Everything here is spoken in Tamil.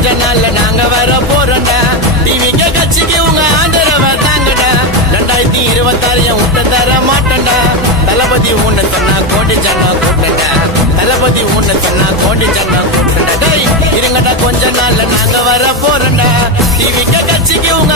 கொஞ்ச நாள்ல நாங்க வர போறோம்டா. டிவிக்கு கட்சிக்கு உங்க ஆதரவை தாங்கடா. 2026 என் விட்டு தர மாட்டேன்டா. தளபதி உன்னை சொன்னா கோடி ஜனம் கூட்டண்டா. தளபதி உன்னை சொன்னா கோடி ஜனம் கூட்டண்டா. டேய் இருங்கடா கொஞ்ச நாள்ல நாங்க வர போறோம்டா. டிவிக்கு கட்சிக்கு உங்க